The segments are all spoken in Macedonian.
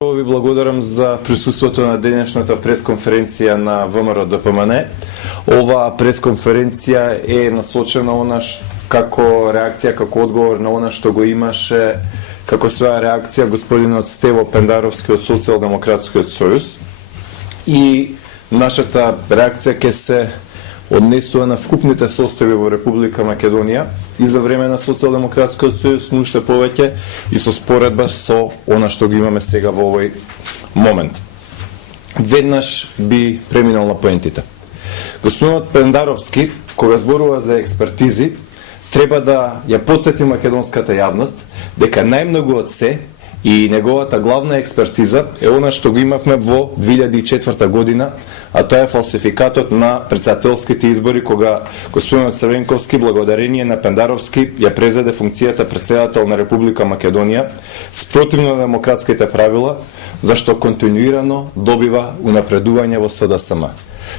Прво ви благодарам за присуството на денешната пресконференција на ВМРО ДПМН. Оваа пресконференција е насочена како реакција, како одговор на она што го имаше како своја реакција господинот Стево Пендаровски од Социјалдемократскиот сојуз. И нашата реакција ќе се однесува на вкупните состојби во Република Македонија и за време на Социјалдемократскиот сојуз, но уште повеќе и со споредба со она што го имаме сега во овој момент. Веднаш би преминал на поентите. Господинот Пендаровски, кога зборува за експертизи, треба да ја потсети македонската јавност дека најмногу од се и неговата главна експертиза е она што го имавме во 2004 година, а тоа е фалсификатот на претседателските избори, кога господинот Црвенковски, благодарение на Пендаровски, ја презеде функцијата претседател на Република Македонија спротивно на демократските правила, зашто континуирано добива унапредување во СДСМ.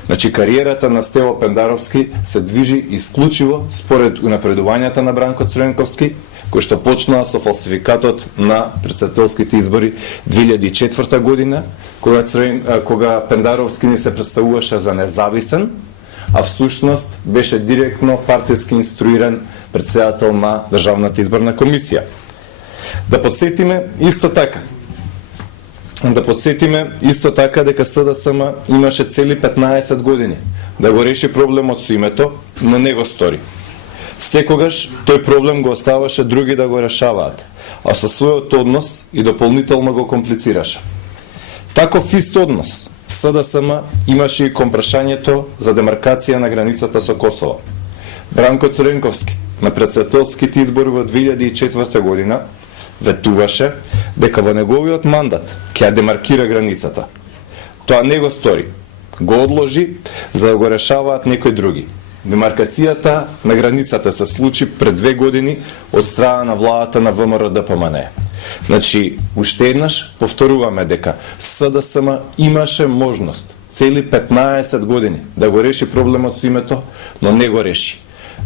Значи, кариерата на Стево Пендаровски се движи исклучиво според унапредувањата на Бранко Црвенковски, кој што почнаа со фалсификатот на претседателските избори 2004 година, кога Пендаровски не се представуваше за независен, а всушност беше директно партиски инструиран претседател на Државната изборна комисија. Да подсетиме исто така дека СДСМ имаше цели 15 години да го реши проблемот со името, но не го стори. Секогаш тој проблем го оставаше други да го решаваат, а со својот однос и дополнително го комплицираше. Таков ист однос СДСМ имаше и кон прашањето за демаркација на границата со Косово. Бранко Црвенковски на претседателските избори во 2004 година ветуваше дека во неговиот мандат ќе ја демаркира границата. Тоа не го стори, го одложи за да го решаваат некои други. Демаркацијата на границата се случи пред 2 години од страна на владата на ВМРО ДПМН. Значи, уште еднаш повторуваме дека СДСМ имаше можност цели 15 години да го реши проблемот со името, но не го реши.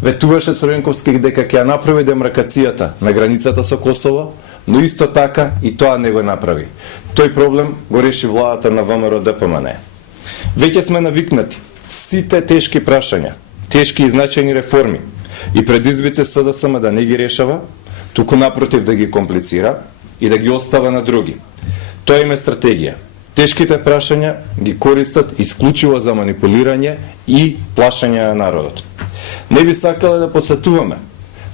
Ветуваше Црвенковски дека ќе ја направи демаркацијата на границата со Косово, но исто така и тоа не го направи. Тој проблем го реши владата на ВМРО ДПМН. Веќе сме навикнати сите тешки прашања, тешки и значајни реформи и предизвици СДСМ да не ги решава, туку напротив да ги комплицира и да ги остава на други. Тоа им е стратегија. Тешките прашања ги користат исклучиво за манипулирање и плашање на народот. Не би сакале да подсетуваме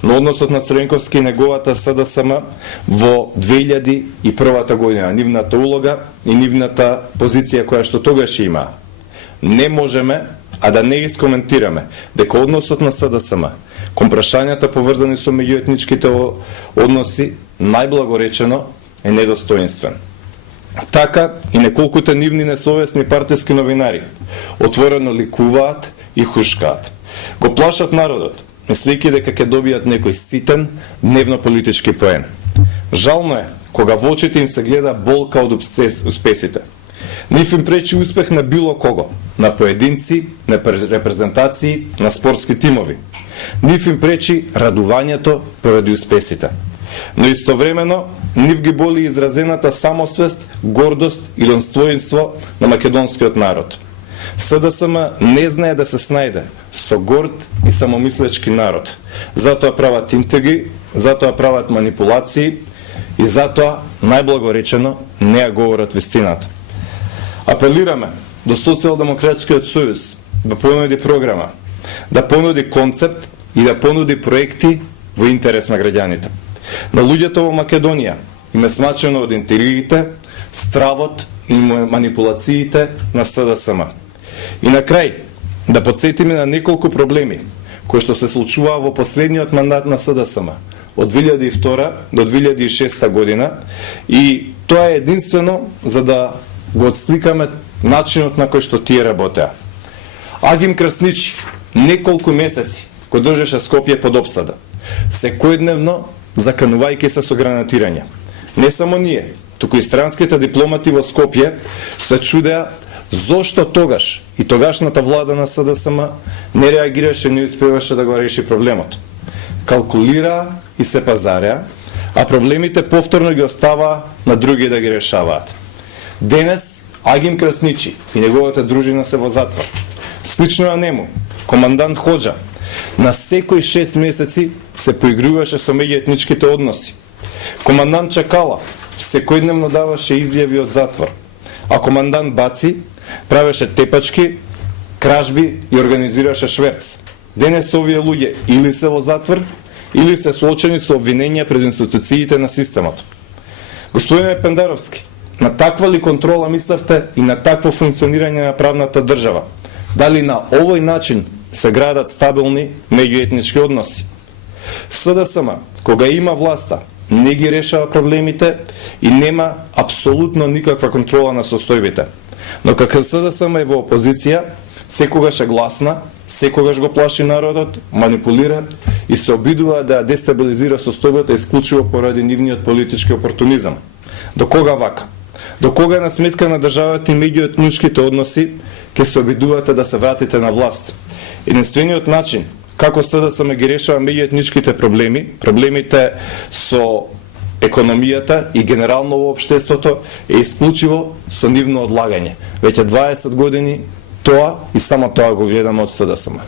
на односот на Црвенковски и неговата СДСМ во 2001 година, нивната улога и нивната позиција која што тогаш има. Не можеме а да не искоментираме дека односот на СДСМ кон прашањата поврзани со меѓуетничките односи најблагоречено е недостоинствен. Така и неколкуте нивни несовесни партиски новинари отворено ликуваат и хушкаат. Го плашат народот, мислејќи дека ќе добијат некој ситен дневно-политички поен. Жално е кога во очите им се гледа болка од успесите. Нив им пречи успех на било кого, на поединци, на репрезентации, на спортски тимови. Нив им пречи радувањето поради успесите. Но истовремено, нив ги боли изразената самосвест, гордост и достоинство на македонскиот народ. СДСМ не знае да се снајде со горд и самомислечки народ. Затоа прават интриги, затоа прават манипулации и затоа, најблагоречено, не ја говорат вистината. Апелираме до Социјалдемократскиот сојуз да понуди програма, да понуди концепт и да понуди проекти во интерес на граѓаните. На луѓето во Македонија им е смачено од интригите, стравот и манипулациите на СДСМ. И на крај, да подсетиме на неколку проблеми кои што се случуваа во последниот мандат на СДСМ од 2002 до 2006 година, и тоа е единствено за да го отсликаме начинот на кој што тие работеа. Агим Красничи неколку месеци го држеше Скопје под опсада, секојдневно заканувајќи се со гранатирање. Не само ние, туку и странските дипломати во Скопје се чудеа зошто тогаш и тогашната влада на СДСМ не реагираше, не успеваше да го реши проблемот. Калкулираа и се пазареа, а проблемите повторно ги оставаа на други да ги решаваат. Денес Агим Красничи и неговата дружина се во затвор. Слично на нему, командант Ходжа на секој 6 месеци се поигруваше со меѓуетничките односи. Командант Чакала секојдневно даваше изјави од затвор, а командант Баци правеше тепачки, кражби и организираше шверц. Денес овие луѓе или се во затвор, или се соочени со обвиненија пред институциите на системот. Господине Пендаровски, на таква ли контрола мислевте и на такво функционирање на правната држава? Дали на овој начин се градат стабилни меѓуетнички односи? СДСМ, кога има власта, не ги решава проблемите и нема апсолутно никаква контрола на состојбите. Но кога СДСМ е во опозиција, секогаш е гласна, секогаш го плаши народот, манипулира и се обидува да дестабилизира состојбата исклучиво поради нивниот политички опортунизам. До кога вака? До кога на сметка на државата и меѓуетничките односи ќе се обидувате да се вратите на власт? Единствениот начин како СДСМ ги решава меѓуетничките проблеми, проблемите со економијата и генерално во општеството е исклучиво со нивно одлагање. Веќе 20 години тоа и само тоа го гледаме од СДСМ.